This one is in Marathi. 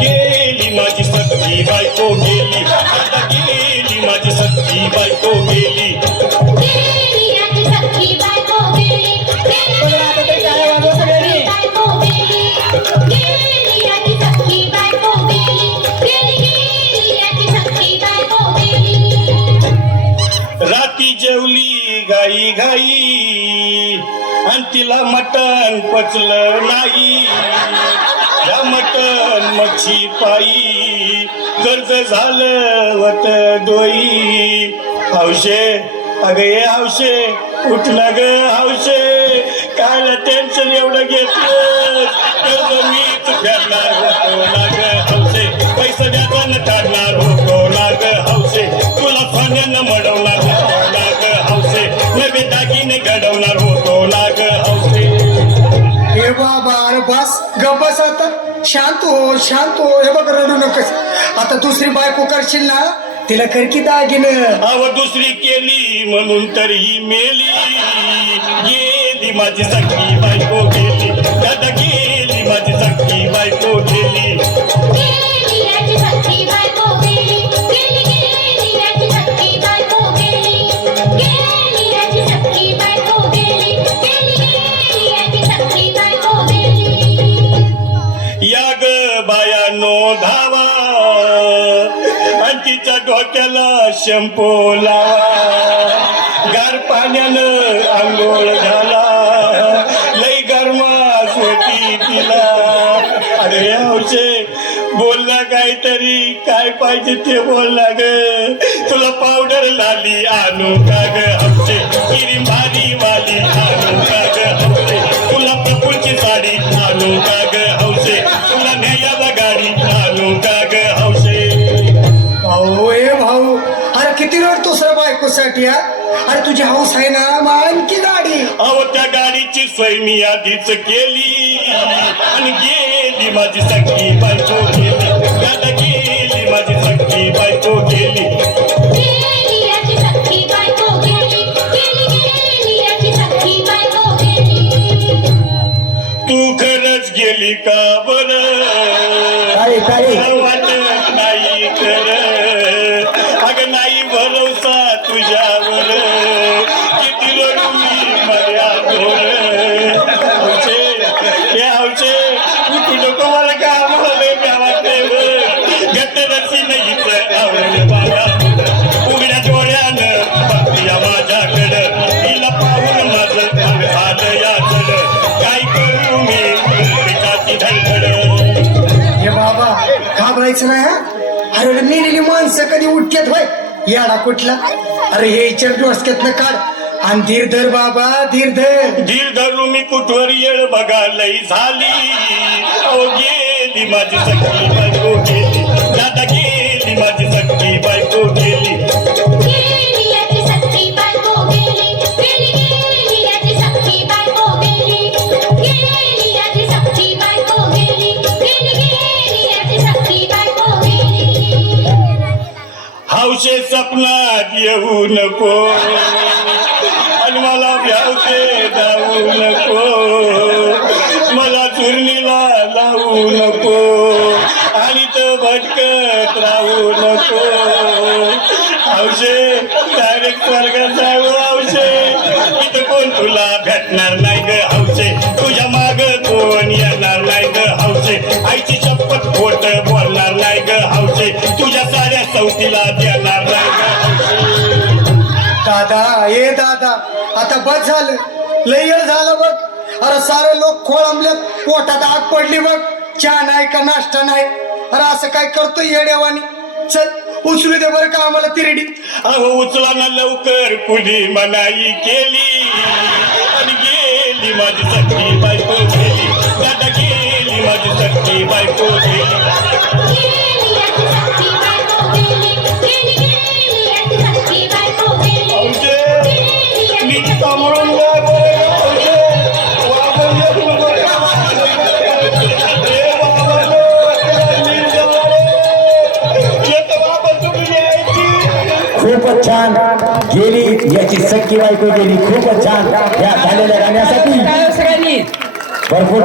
गेली माझी सख्खी बायको गेली, आता गेली माझी सख्खी बायको गेली. गेली आजी सख्खी बायको गेली, गेली बायको गेली, गेली आजी सख्खी बायको गेली, गेली आजी सख्खी बायको गेली. राती जेवली गाई घाई आणि तिला मटण पचलं नाही. या मटण मच्छी पायी कर्ज झालं वत डोई. हौशे अगं ये हौशे उठला ग हौशे, काय टेन्शन एवढं घेतलं. कर्ज मीच फेडणार होतो ना ग हौशे, पैसा व्याजानं काढणार होतो ना ग हौशे, तुला सोन्यानं मडवणार होतो ना ग हौशे, नवे दागिने घडवणार होतो ना ग हौशे. हे बाबा अरे बस गप बस आता, शांत हो शांत हो. हे बघ रडू नकोस. आता दुसरी बायको करशील ना तिला कर की दागिनं. अव दुसरी केली म्हणून तर ही मेली. गेली माझी सख्खी बायको गेली, दादा गेली माझी सख्खी बायको गेली. गेली आजी सख्खी बायको गेली, गेली आजी सख्खी बायको गेली, गेली आजी सख्खी बायको गेली, गेली आजी सख्खी बायको गेली. या ग बायानो धावा आणि तिच्या डोक्याला शॅम्पू लावा. गार पाण्यानं आंघोळ घाला, लई गरमास होती तिला. अरे हौशे बोलला काहीतरी, काय पाहिजे ते बोलला ग. तुला पावडर लाली आणू का ग हौशे, किरी भारी वाली आणू का ग हौशे, तुला प्रफुलची साडी आणू का ग हौशे, तुला न्यायाला गाडी आणू का ग हौशे. भाऊ ए भाऊ अरे किती रडतोस रे बायकोसाठी हा. अरे तुझी हौस आहे ना मग आणखी गाडी. अहो त्या गाडीची सोय मी आधीच केली आणि गेली माझी सख्खी बायको गेली, दादा गेली माझी सख्खी बायको गेली. गेली आजी सख्खी बायको गेली, गेली आजी सख्खी बायको गेली. तू खरंच गेली का बरं, वाटत नाही कर. अगं नाही भरोसा तुझ्यावर, किती रडू मी माझ्यावर. हौशे हे हौशे तू नको मला का आम्हाला वाटतंय. गटरची नाहीच आवडेल बाबा, उघड्या डोळ्यानं बघती माझ्याकडं, तिला पाहून माझं अंग झालं याचड. काय करू मी पिठाची धडधड. हे बाबा घाबरायचं नाही हा. अरे मेलेली माणसं कधी उठतात होय याडा कुठला. अरे हे इच्छा डोसक्यातनं काढ आणि धीर धर बाबा धीर धर. धीर धरू मी कुठवर येळ बघा लई झाली. अहो गेली माझी सख्खी बायको गेली, दादा गेली माझी सख्खी बायको गेली. गेली आजी सख्खी बायको गेली, गेली आजी सख्खी बायको गेली, गेली आजी सख्खी बायको गेली, गेली आजी सख्खी बायको गेली. हौशे सपनात येऊ नको आणि मला व्यावते जाऊ नको, मला चुरणीला लावू नको आणि तो भटकत राहू नको. हौशे डायरेक्ट स्वर्गात जाऊ हौशे, इथं कोण तुला भेटणार नाही ग हौशे, तुझ्या माग कोण येणार नाही ग हौशे, आईची शपथ खोट बोलणार नाही ग हौशे, तुझ्या साऱ्या सवतीला देणार नाही ग हौशे. दादा ए दादा आता बस झालं, लय वेळ झालं बघ. अरे सारे लोक खोळंबलेत, पोटात आग पडली बघ. चहा नाही का नाश्ता नाही. अरे असं काय करतोय येड्यावानी. चल उचलू दे बरं का आम्हाला तिरडी. अहो उचला ना लवकर, कुणी मनाई केली आणि गेली माझी सख्खी बायको गेली, दादा गेली माझी सख्खी बायको गेली. गेली आजी सख्खी बायको गेली, गेली आजी सख्खी बायको गेली. हौशे मी सांभाळून जा गं, हौशे वागवलं तू बरं. ए बाबांनो, मी जवळ येतो बाबा, तुम्ही यायची. खूपच छान. गेली याची सख्खी बायको गेली. खूपच छान या झालेल्या गाण्यासाठी भरपूर